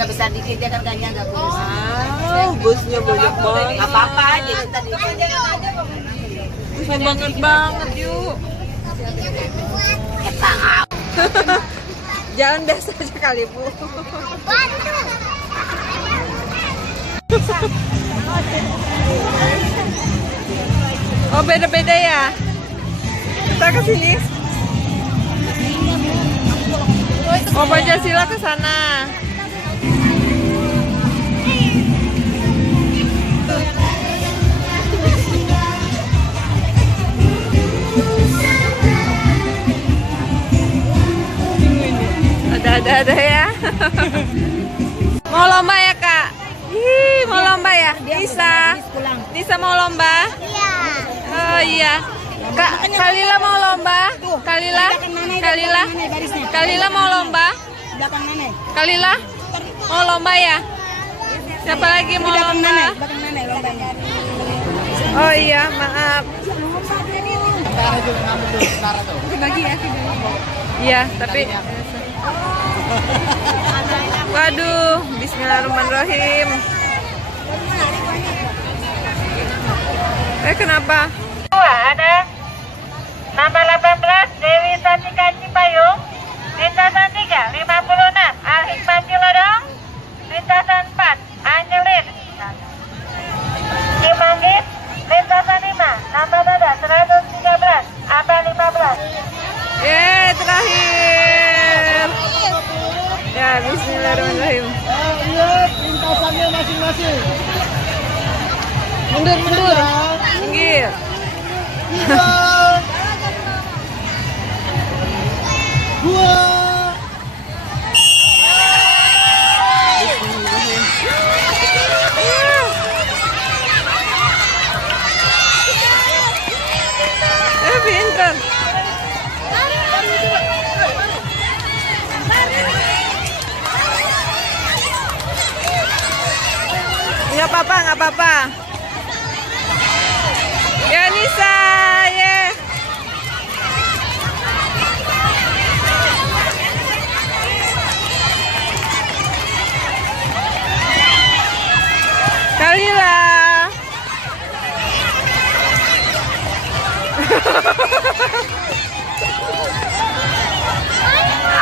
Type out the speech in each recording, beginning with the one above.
agak besar dikit dia kan kayaknya agak kurus. Wow, busnya banyak banget. Gak apa-apa aja tadi. Busnya banget yuk. Kita Jalan biasa aja kali Bu. Oh beda-beda ya. Kita ke sini. Oh Pancasila ke sana. Ada ya. Mau lomba ya Kak? Ih, mau lomba ya? Nisa mau lomba? Iya. Oh iya. Kak, Kalila mau lomba? Kalila mau lomba? belakang nenek. Kalila mau lomba ya? Siapa lagi mau lomba? Belakang nenek lombanya. Oh iya, maaf. Bagi ya. Iya, tapi waduh, bismillahirrahmanirrahim. Kenapa? Ada nama 18 Dewi Satika Cipayung, lintasan 3 56 Al Hikmah Cilodong, lintasan 4 Angelin Cimanggis, lintasan 5 nama Dada 113 Aba 15. Terakhir. Ya, bismillahirrahmanirrahim. Lihat lintasannya masing-masing. Mundur. Minggir. Dua. Pintar. Nggak apa-apa. Ya Nisa, ya. Kalila.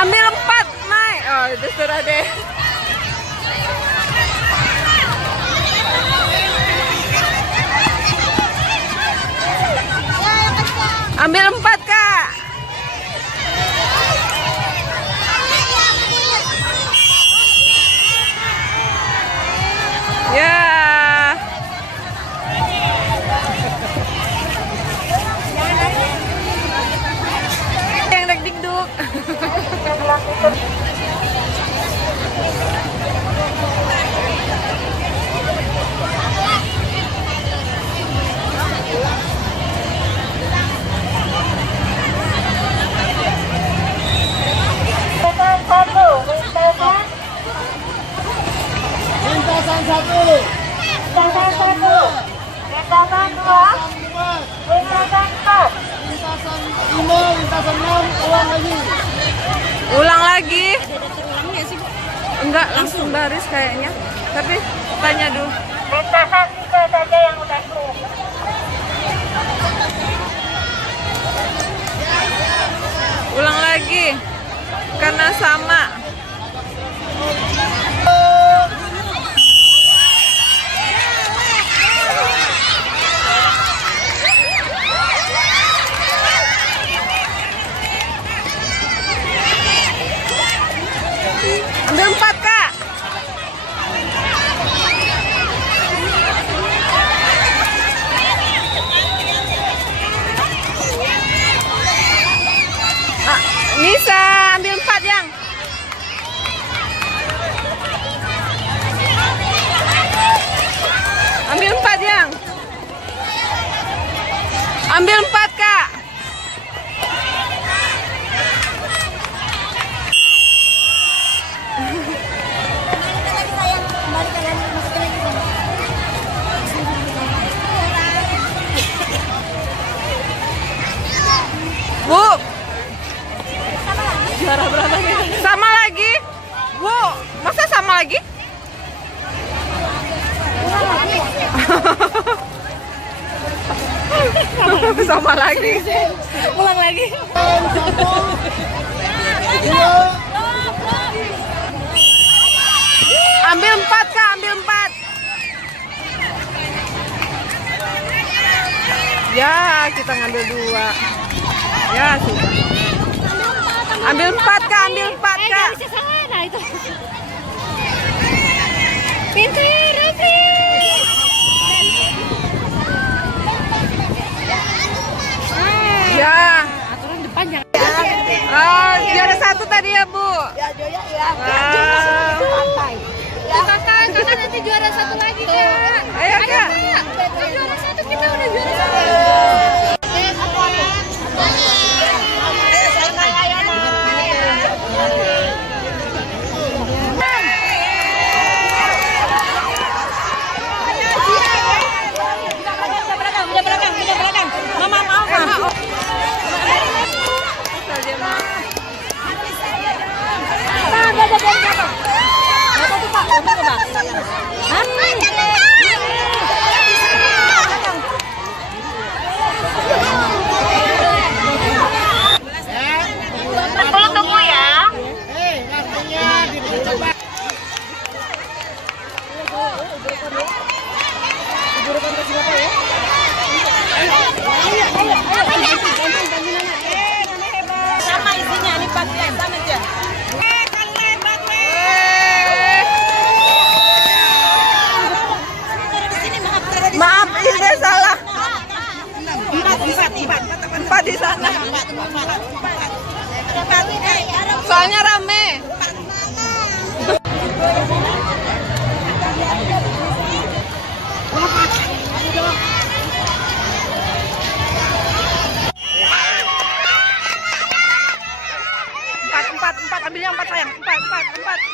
Ambil 4, Mai. Oh, itu sudah deh. Ambil 4, Kak. Ya. Yang deg-degduk. Lintasan 1. Lintasan 1, lintasan 2, lintasan 4. Lintasan 5, lintasan 6, ulang lagi. Ulang lagi. Enggak, langsung baris kayaknya. Tapi tanya dulu. Lintasan 3 saja yang udah keluar. Ulang lagi. Karena sama. Ambil 4, Kak. Nisa, ambil 4 yang. Ambil 4 yang. Ambil 4, Kak. Bu. Juara berapa nih? Sama lagi. Bu, masa sama? Sama lagi? Sama lagi. Ulang lagi. Ambil 4 Kak, ambil 4. Ya, kita ngambil 2. Ya, sudah. Ambil 4 Kak, ambil 4 Kak. Bisa salah itu. Pintar, Raffi. Ya. Aturan depan jangan. Juara 1 tadi ya, Bu. Ya, Joya ya. Santai. Kakak nanti juara 1 lagi, Kak. Ayo, Kak. Juara 1 kita udah juara 1. Tunggu ya. Sama isinya, ini pakai sama aja. Maaf, ini salah. 4 di sana. Soalnya rame. Empat, ambilnya 4 sayang. 4.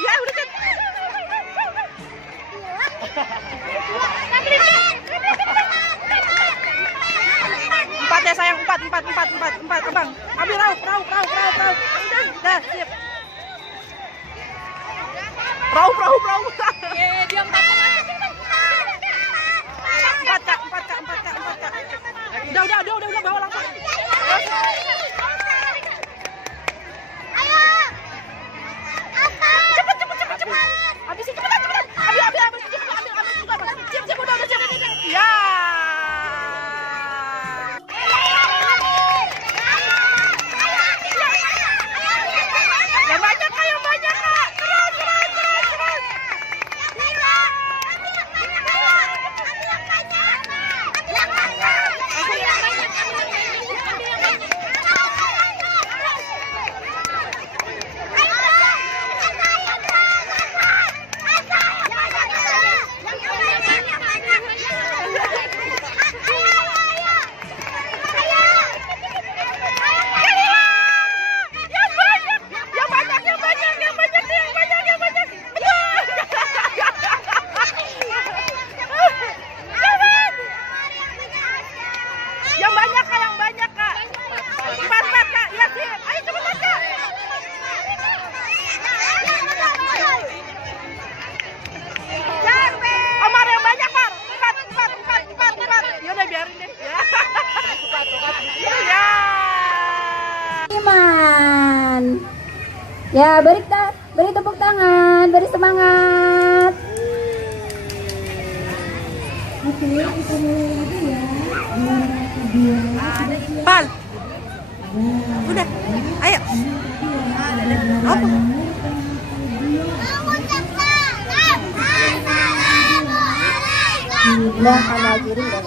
Ya udah kan. 4 ya sayang, 4 abang. Ambil rauk. Dah, sip. Rauk. Dia 4 4 Kak. Udah, bawa langsung. Cepet. Habisin cepetan. Ambil. Siap, udah siap. Ya. Yang banyak Kak. Terus. Yang banyak Kak. 4 Kak. Ya sip. Ayo cepetan Kak. Omar yang banyak, Mar. 4. Ya udah biarin deh. Ya. Iman. Ya, beri tepuk tangan, beri semangat. Oke, kita mulai lagi ya. Pal. Udah. Ayo. Apa? Udah, kamu kirim deh.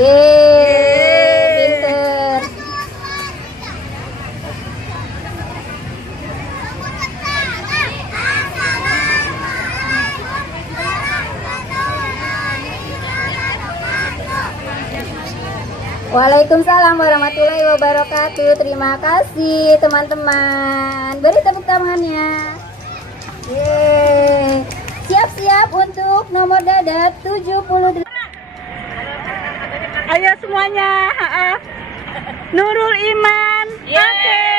Yeay. Waalaikumsalam warahmatullahi wabarakatuh. Terima kasih teman-teman. Beri tepuk tangannya. Yeay. Siap-siap untuk nomor dada 78. Ayo semuanya. Nurul Iman. Oke.